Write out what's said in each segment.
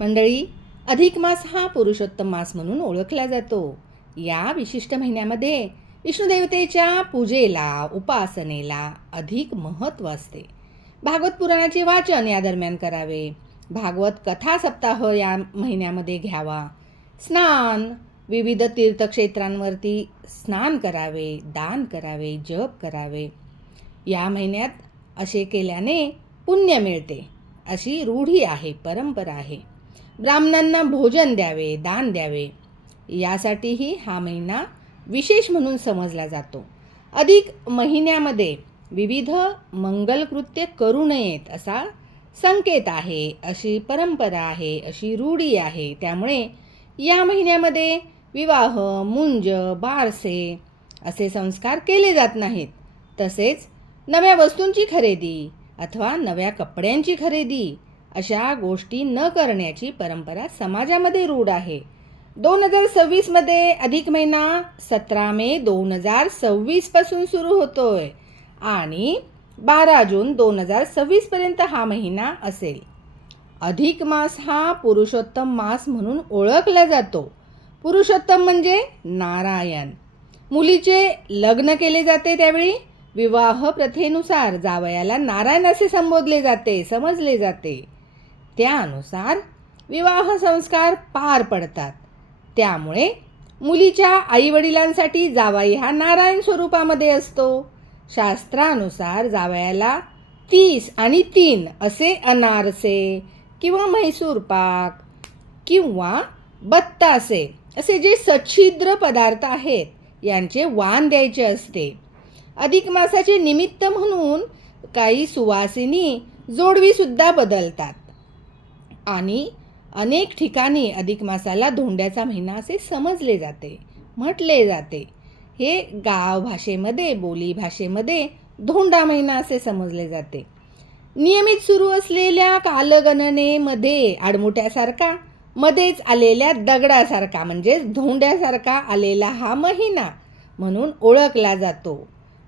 मंडळी, अधिक मास हा पुरुषोत्तम मास म्हणून ओळखला जातो. या विशिष्ट महिन्यामध्ये विष्णुदेवतेच्या पूजेला, उपासनेला अधिक महत्त्व असते. भागवत पुराणाचे वाचन या दरम्यान करावे. भागवत कथा सप्ताह या महिन्यामध्ये घ्यावा. स्नान, विविध तीर्थक्षेत्रांवरती स्नान करावे, दान करावे, जप करावे. या महिन्यात असे केल्याने पुण्य मिळते अशी रूढी आहे, परंपरा आहे. ब्राह्मणांना भोजन द्यावे, दान द्यावे, यासाठीही हा महिना विशेष म्हणून समजला जातो. अधिक महिन्यामध्ये विविध मंगलकृत्य करू नयेत असा संकेत आहे, अशी परंपरा आहे, अशी रूढी आहे. त्यामुळे या महिन्यामध्ये विवाह, मुंज, बारसे असे संस्कार केले जात नाहीत. तसेच नव्या वस्तूंची खरेदी अथवा नव्या कपड्यांची खरेदी अशा गोष्टी न करण्याची परंपरा समाजामध्ये रूढ आहे. 2026मध्ये अधिक महिना 17 मे 2026 पासून सुरू होतोय आणि 12 जून 2026 पर्यंत हा महिना असेल. अधिक मास हा पुरुषोत्तम मास म्हणून ओळखला जातो. पुरुषोत्तम म्हणजे नारायण. मुलीचे लग्न केले जाते त्यावेळी विवाह प्रथेनुसार जावयाला नारायण असे संबोधले जाते, समजले जाते. त्यानुसार विवाह संस्कार पार पडतात. त्यामुळे मुलीच्या आईवडिलांसाठी जावई हा नारायण स्वरूपामध्ये असतो. शास्त्रानुसार जावयाला 30 आणि 3 असे अनारसे किंवा म्हैसूर पाक किंवा बत्तासे असे जे सच्छिद्र पदार्थ आहेत यांचे वाण द्यायचे असते. अधिक मासाचे निमित्त म्हणून काही सुवासिनी जोडवीसुद्धा बदलतात आणि अनेक ठिकाणी अधिक मासाला धोंड्याचा महिना असे समजले जाते, म्हटले जाते. हे गाव भाषेमध्ये, बोली भाषेमध्ये धोंडा महिना असे समजले जाते. नियमित सुरू असलेल्या कालगणनेमध्ये आडमुठ्यासारखा, मध्येच आलेल्या दगडासारखा म्हणजेच धोंड्यासारखा आलेला हा महिना म्हणून ओळखला जातो.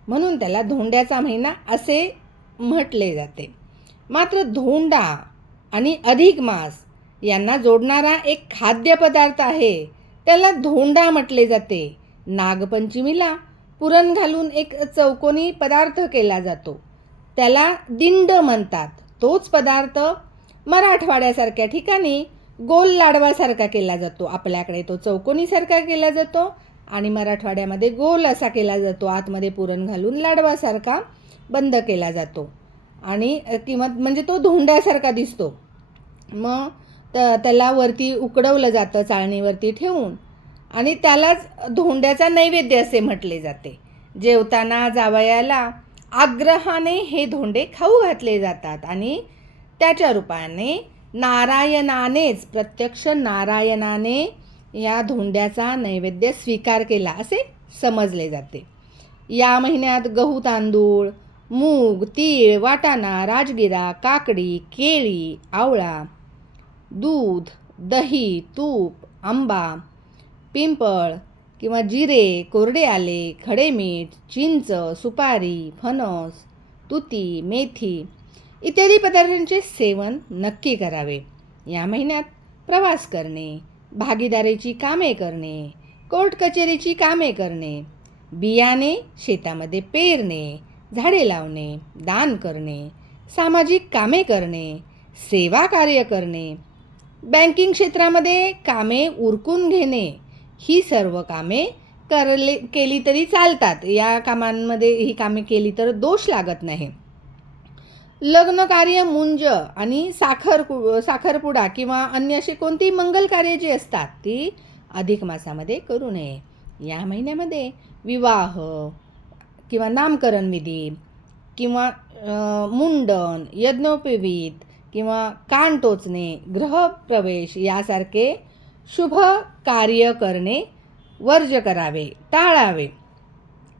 म्हणून त्याला धोंड्याचा महिना असे म्हटले जाते. मात्र धोंडा आणि अधिक मास यांना जोडणारा एक खाद्यपदार्थ आहे, त्याला धोंडा म्हटले जाते. नागपंचमीला पुरण घालून एक चौकोनी पदार्थ केला जातो, त्याला दिंड म्हणतात. तोच पदार्थ मराठवाड्यासारख्या ठिकाणी गोल लाडवासारखा केला जातो. आपल्याकडे तो चौकोनीसारखा केला जातो आणि मराठवाड्यामध्ये गोल असा केला जातो. आतमध्ये पुरण घालून लाडवासारखा बंद केला जातो आणि किंवा म्हणजे तो धोंड्यासारखा दिसतो. मग त्याला वरती उकडवलं जातं चाळणीवरती ठेवून आणि त्यालाच धोंड्याचा नैवेद्य असे म्हटले जाते. जेवताना जावयाला आग्रहाने हे धोंडे खाऊ घातले जातात आणि त्याच्या रूपाने नारायणानेच, प्रत्यक्ष नारायणाने या धोंड्याचा नैवेद्य स्वीकार केला असे समजले जाते. या महिन्यात गहू, तांदूळ, मूग, तीळ, वाटाणा, राजगिरा, काकडी, केळी, आवळा, दूध, दही, तूप, आंबा, पिंपळ किंवा जिरे, कोरडे आले, खडे मीठ, चिंच, सुपारी, फणस, तुती, मेथी इत्यादी पदार्थांचे सेवन नक्की करावे. या महिन्यात प्रवास करणे, भागीदारीची कामे करणे, कोर्ट कचेरीची कामे करणे, बियाणे शेतामध्ये पेरणे, झाडे लावणे, दान करणे, सामाजिक कामे करणे, सेवा कार्य करणे, बँकिंग क्षेत्रामध्ये कामे उरकून घेणे, ही सर्व कामे केली तरी चालतात. या कामांमध्ये ही कामे केली तर दोष लागत नाही. लग्न कार्य, मुंज आणि साखरपुडा किंवा अन्य अशी कोणती मंगल कार्य जी असतात ती अधिक मासामध्ये करू नये. या महिन्यामध्ये विवाह किंवा नामकरण विधी किंवा मुंडन, यज्ञोपवीत किंवा कान टोचणे, गृहप्रवेश यासारखे शुभ कार्य करणे वर्ज्य करावे, टाळावे.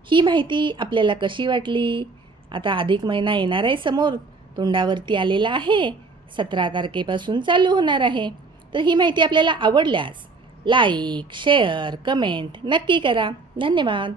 ही माहिती आपल्याला कशी वाटली? आता अधिक महिना येणार आहे समोर, तोंडावरती आलेला आहे, 17 तारखेपासून चालू होणार आहे. तर ही माहिती आपल्याला आवडल्यास लाईक, शेअर, कमेंट नक्की करा. धन्यवाद.